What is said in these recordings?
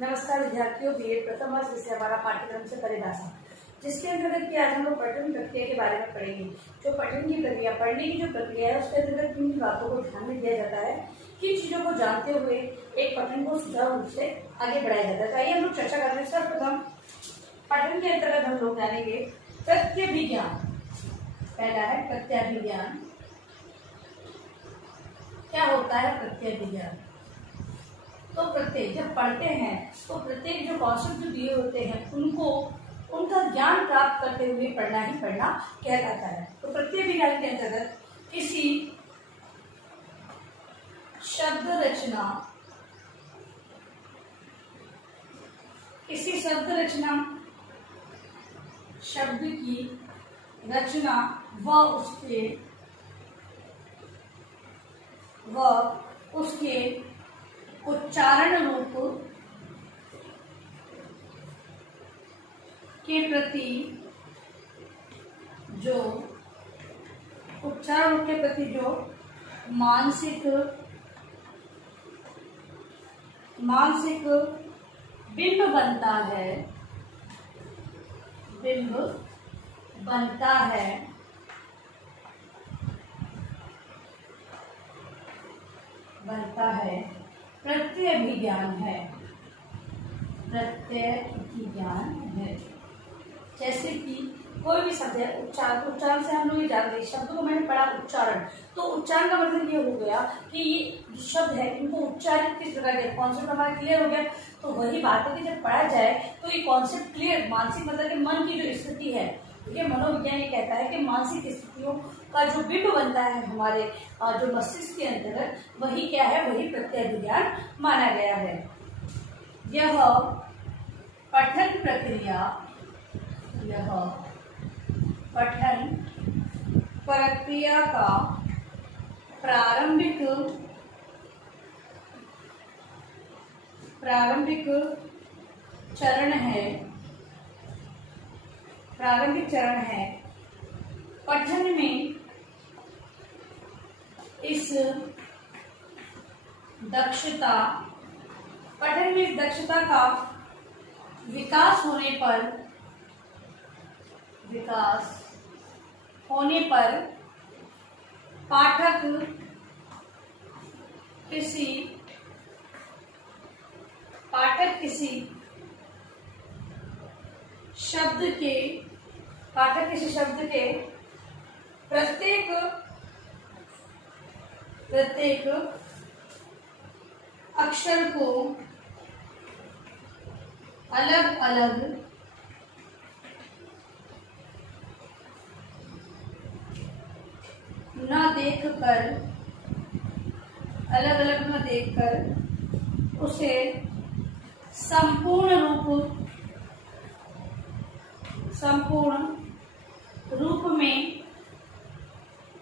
नमस्कार विद्यार्थियों, बीएड प्रथम वर्ष विषय हमारा पाठ्यक्रम से परिभाषा, जिसके अंतर्गत कि आज हम लोग पठन प्रक्रिया के बारे में पढ़ेंगे। जो पठन की प्रक्रिया, पढ़ने की जो प्रक्रिया है, उसके अंतर्गत किन बातों को ध्यान में दिया जाता है, किन चीजों को जानते हुए एक पठन को सुचारू रूप से आगे बढ़ाया जाता है। आइए हम लोग चर्चा करते हैं। सर्वप्रथम पठन के अंतर्गत हम लोग जानेंगे प्रत्यभिज्ञान। पहला है प्रत्यभिज्ञान। क्या होता है प्रत्यभिज्ञान? तो प्रत्येक जब पढ़ते हैं तो प्रत्येक जो कॉन्सेप्ट जो दिए होते हैं उनको उनका ज्ञान प्राप्त करते हुए पढ़ना ही पढ़ना कहलाता है। तो प्रत्यभिज्ञान के अंतर्गत किसी शब्द रचना शब्द की रचना व उसके उच्चारण रूप के प्रति जो मानसिक बिंब बनता है प्रत्यभिज्ञान है। जैसे कि कोई भी शब्द है, उच्चारण से हम लोग ये जानते हैं। शब्द को मैंने पढ़ा उच्चारण, तो उच्चारण का मतलब ये हो गया कि ये शब्द है इनको उच्चारित किस प्रकार के, कॉन्सेप्ट हमारा क्लियर हो गया। तो वही बात है कि जब पढ़ा जाए तो ये कॉन्सेप्ट क्लियर, मानसिक मतलब कि मन की जो स्थिति है, ये मनोविज्ञान ये कहता है कि मानसिक स्थितियों का जो बिंब बनता है हमारे जो मस्तिष्क के अंतर्गत, वही क्या है, वही प्रत्यभिज्ञान माना गया है। यह पठन प्रक्रिया का प्रारंभिक चरण है। पठन में इस दक्षता का विकास होने पर पाठक किसी शब्द के प्रत्येक अक्षर को अलग अलग न देखकर उसे संपूर्ण रूप में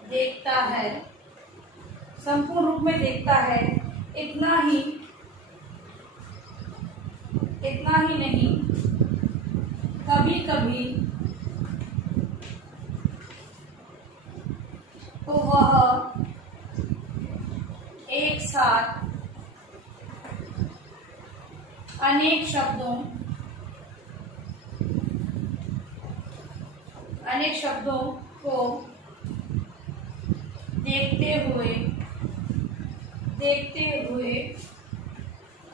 देखता है। इतना ही नहीं, कभी कभी तो वह एक साथ अनेक शब्दों को देखते हुए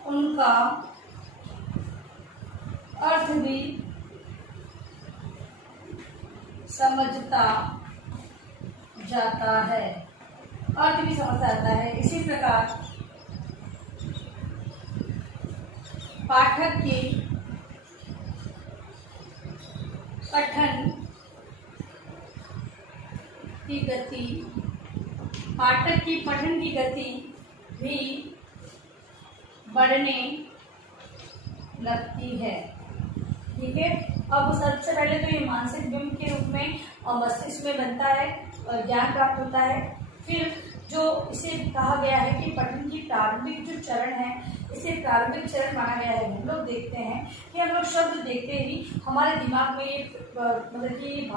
उनका अर्थ भी समझता जाता है। इसी प्रकार पाठक की पठन की गति भी बढ़ने लगती है। ठीक है। अब सबसे पहले तो ये मानसिक बिंब के रूप में और मस्तिष्क में बनता है और ज्ञान प्राप्त होता है। फिर जो इसे कहा गया है कि पठन की प्रारंभिक जो चरण है, इसे प्रारंभिक चरण माना गया है। हम लोग देखते हैं कि हम लोग शब्द देखते ही हमारे दिमाग में ये मतलब कि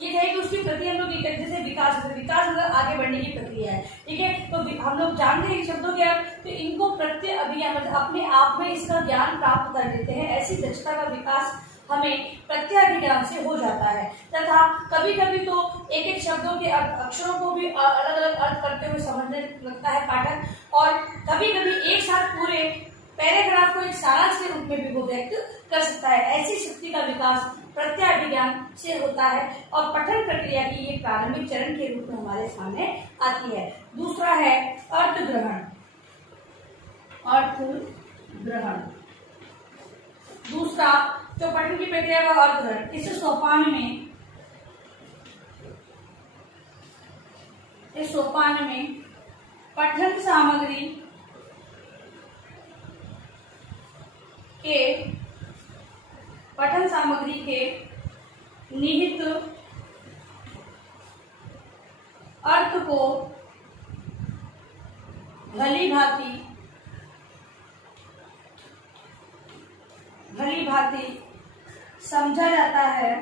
ये है कि उसकी प्रति हम लोग एक तरह से विकास मतलब आगे बढ़ने की प्रक्रिया है, ठीक है। तो हम लोग जानते हैं शब्दों के अर्थ, तो इनको प्रत्यय अभिज्ञान मतलब अपने आप में इसका ज्ञान प्राप्त कर लेते हैं। ऐसी दक्षता का विकास हमें प्रत्याभिज्ञान से हो जाता है। तथा कभी कभी तो एक एक शब्दों के अक्षरों को भी अलग अलग अर्थ करते हुए समझने लगता है पाठक, और कभी कभी एक साथ पूरे पैराग्राफ को एक सारांश के रूप में भी वो व्यक्त कर सकता है। ऐसी शक्ति का विकास प्रत्याभिज्ञान से होता है और पठन प्रक्रिया की ये प्रारंभिक चरण के रूप में हमारे सामने आती है। दूसरा है अर्थ ग्रहण। अर्थ ग्रहण दूसरा जो पठन की प्रक्रिया का अर्थ ग्रहण, इस सोपान में पठन सामग्री के निहित अर्थ को भली भांति समझा जाता है।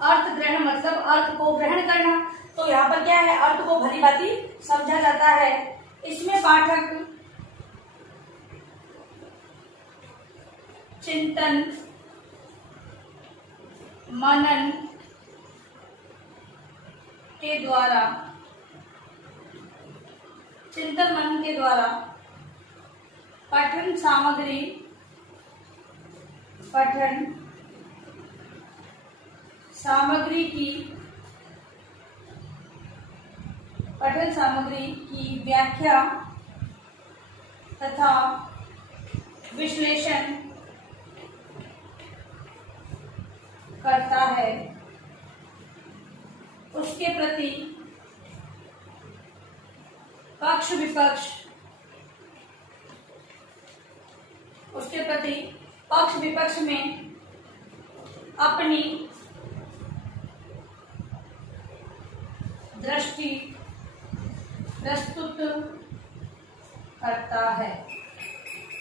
अर्थ ग्रहण मतलब अर्थ को ग्रहण करना, तो यहाँ पर क्या है, अर्थ को भली भांति समझा जाता है। इसमें पाठक चिंतन मनन के द्वारा पठन सामग्री की व्याख्या तथा विश्लेषण करता है। उसके प्रति पक्ष विपक्ष में अपनी दृष्टि प्रस्तुत करता है।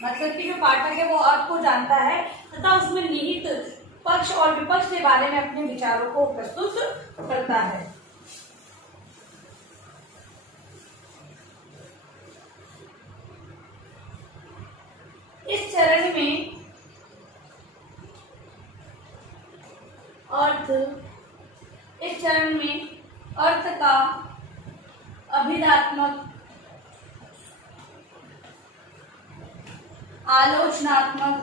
मतलब कि जो पाठक है वो अर्थ को जानता है तथा उसमें निहित पक्ष और विपक्ष के बारे में अपने विचारों को प्रस्तुत करता है। इस चरण में अर्थ का अभिधात्मक, आलोचनात्मक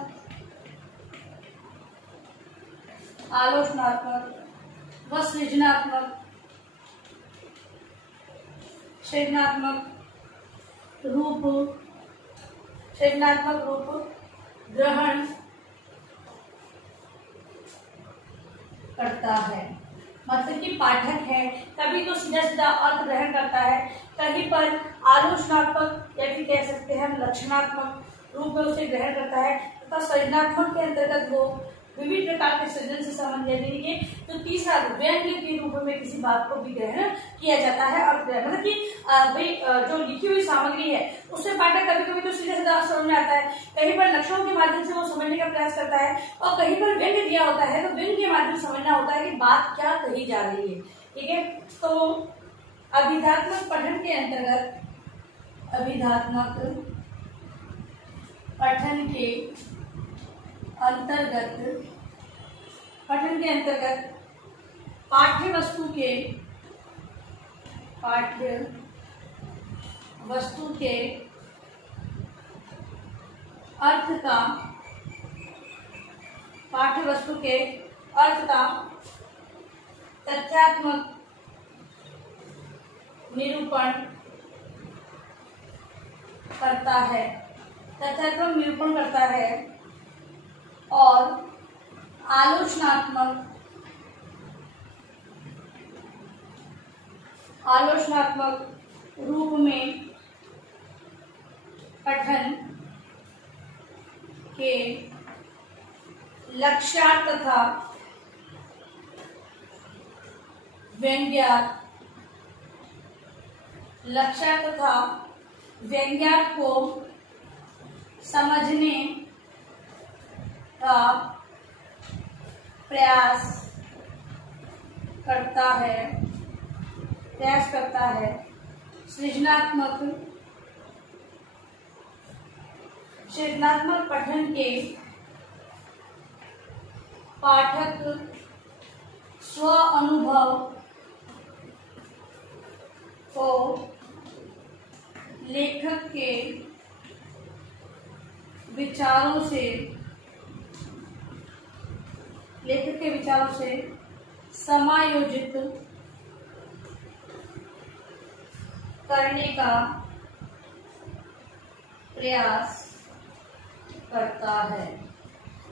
व सृजनात्मक रूप ग्रहण करता है। मतलब कि पाठक है कभी तो सीधा सीधा अर्थ ग्रहण करता है, कहीं पर आलोचनात्मक या फिर कह सकते हैं हम लक्षणात्मक रूप में उसे ग्रहण करता है, तथा सृजनात्मक के अंतर्गत वो विविध प्रकार के सृजन से संबंध लेंगे। तो तीसरा व्यंग्य के रूप में किसी बात को भी ग्रहण किया जाता है। और मतलब कि जो लिखी हुई सामग्री है उससे पाठक कभी कभी तो सीधे सीधा समझ में आता है, कहीं पर लक्षणों के माध्यम से वो समझने का प्रयास करता है, और कहीं पर व्यंग्य दिया होता है तो व्यंग्य के माध्यम से समझना होता है कि बात क्या कही जा रही है, ठीक है। तो अभिधात्मक पठन के अंतर्गत पाठ्य वस्तु के अर्थ का तथ्यात्मक निरूपण करता है और आलोचनात्मक रूप में पठन के लक्ष्यार्थ तथा व्यंग्यार्थ को समझने का प्रयास करता है। सृजनात्मक पठन के पाठक स्व अनुभव को लेखक के विचारों से समायोजित करने का प्रयास करता है।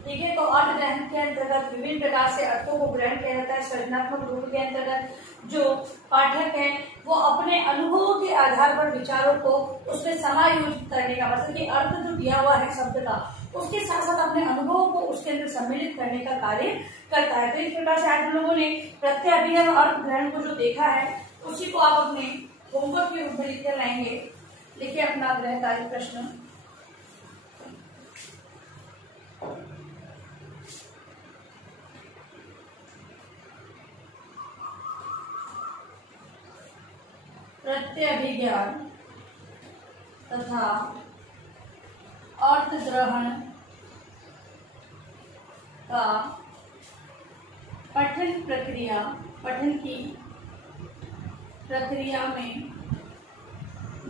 ठीक है, तो अर्थ ग्रहण के अंतर्गत विभिन्न प्रकार से अर्थों को ग्रहण किया जाता है। सृजनात्मक रूप के अंतर्गत जो पाठक है वो अपने अनुभवों के आधार पर विचारों को उसमें समायोजित करने का, मतलब कि अर्थ जो दिया हुआ है शब्द का उसके साथ साथ अपने अनुभवों को उसके अंदर सम्मिलित करने का कार्य करता है। तो इस प्रकार से आज हम लोगों ने प्रत्यय अभिनय और अर्थ ग्रहण को जो देखा है उसी को आप अपने होमवर्क के रूप में लिख कर लाएंगे। लिखिए अपना गृह कार्य प्रश्न। प्रत्यय अभिज्ञान तथा अर्थ ग्रहण का पठन की प्रक्रिया में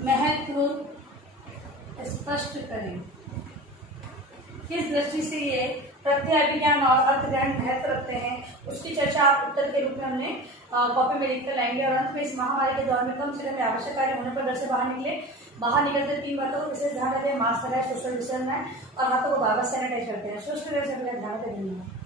महत्व स्पष्ट करें। किस दृष्टि से ये प्रत्यय अभिज्ञान और अर्थ ग्रहण महत्व रखते हैं उसकी चर्चा आप उत्तर के रूप में हमने कॉपी में लिखकर लाएंगे। और अंत में इस महामारी के दौर में कम से कम आवश्यक कार्य होने पर घर से बाहर निकलते 3 बातों को विशेष ध्यान रखें। मास्क लगाए, सोशल डिस्टेंस है और हाथों को बार बार सैनिटाइज करते हैं। सोशल ध्यान रखें।